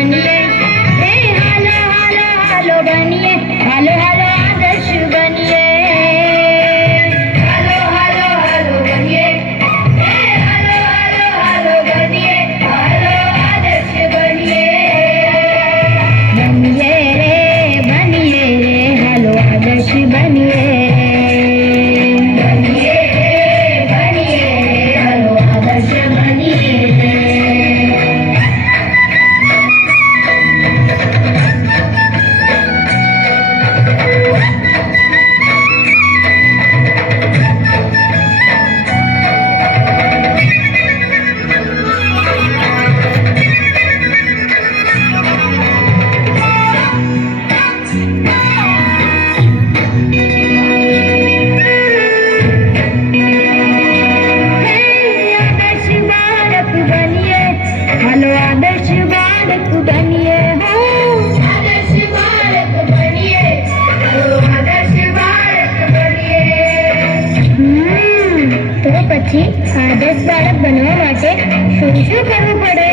बनिए, हालो हालो हालो बनिए, हालो हालो आदर्श बनिए, हालो हालो हालो बनिए, हालो हालो हालो बनिए, हालो आदर्श बनिए, बनिए रे हालो आदर्श बनिए, बनिए रे हालो आदर्श बनिए। हालो आदर्श बालक बनिए, हो आदर्श बालक बनिए, हालो आदर्श बालक बनिए। तो પછી આદર્શ બાળક બનવા માટે શું શું કરવું પડે?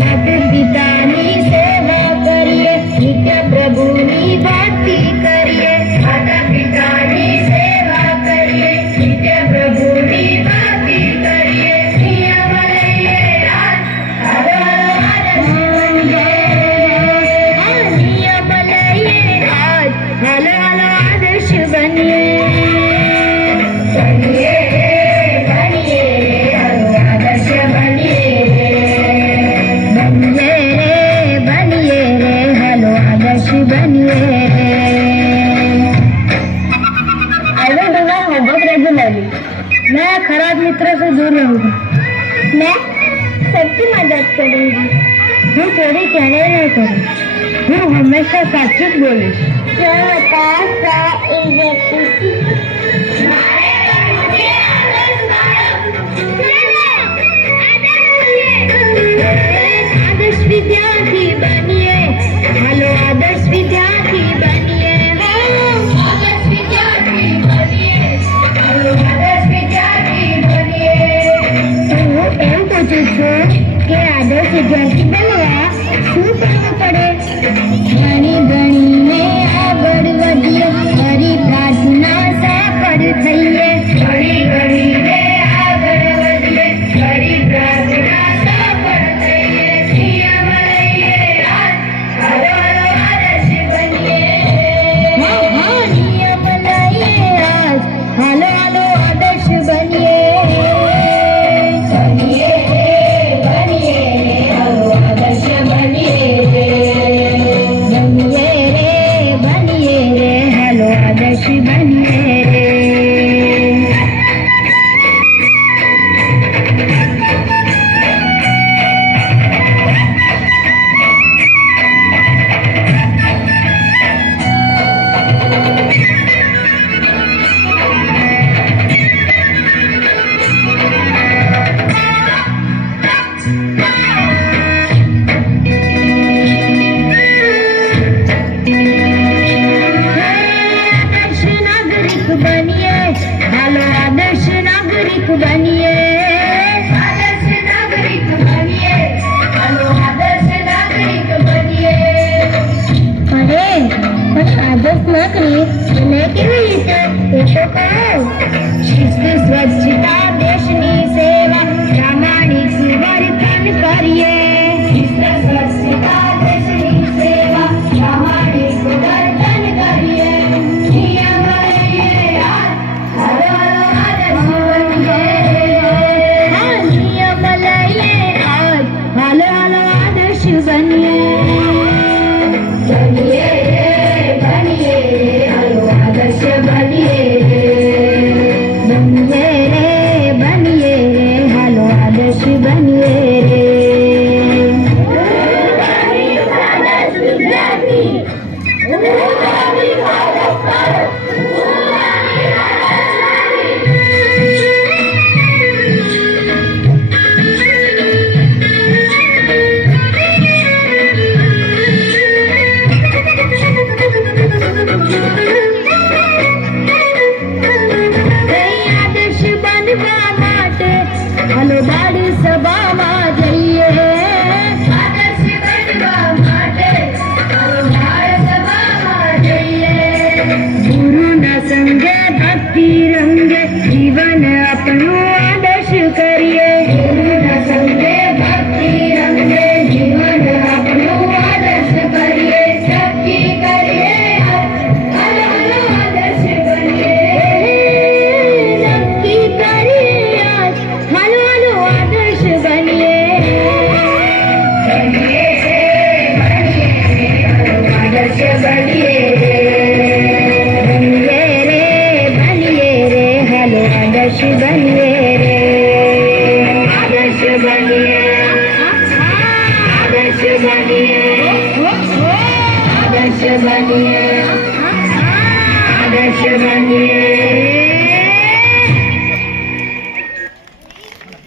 માતા પિતાની સેવા કરીએ, નિત્ય પ્રભુની ભક્તિ કરીએ, માતા પિતાની સેવા કરીએ, નિત્ય પ્રભુની ભક્તિ કરીએ, નિયમ લઈએ હાલો આદર્શ बनिए, बनिए हालो आदर्श बनिए, बनिए रे हालो आदर्श बनिए। I will do my homework regularly. मैं खराब मित्रों से दूर रहूंगा। मैं सबकी मदद करूंगी। હું ચોરી ક્યારેય નહીં કરું। હું હંમેશા સાચું જ બોલીશ। आदर्श विद्यार्थी बनिए, हालो आदर्श विद्यार्थी बनिए, आदर्श विद्यार्थी बनिए, हालो आदर्श विद्यार्थी बनिए। હું એમ પૂછું છું કે આદર્શ વિદ્યાર્થી બનવા શું કરવું પડે? ભણી ભણીને આગળ વધીએ, ફરી પ્રાર્થના સફળ થઈએ, ભણી ભણીને આગળ વધીએ, ફરી પ્રાર્થના સફળ થઈએ, નિયમ લઈએ હાલો હાલો આદર્શ બનીએ, નિયમ લઈએ હાલો હાલો આદર્શ બનીએ, બનીએ હાલો આદર્શ બનીએ, बनिए रे हालो आदर्श बनिए। बनिए हालो आदर्श नागरिक बनिए, आदर्श नागरिक बनिए, हालो आदर्श नागरिक बनिए। अरे પણ આદર્શ નાગરિક બને કેવી રીતે એ તો કહો। શિસ્ત સ્વચ્છતા દેશની સેવા પ્રામાણિક વર્તન કરીએ, શિસ્ત સ્વચ્છતા દેશની સેવા પ્રામાણિક વર્તન કરીએ, નિયમ हालो हालो आदर्श बनिए, बनिए हालो आदर्श बनिए, बनिए हालो आदर्श बनिए। आदर्श बनिए रे हेलो आदर्श बनिए रे आदर्श बनिए आदर्श बनिए आदर्श बनिए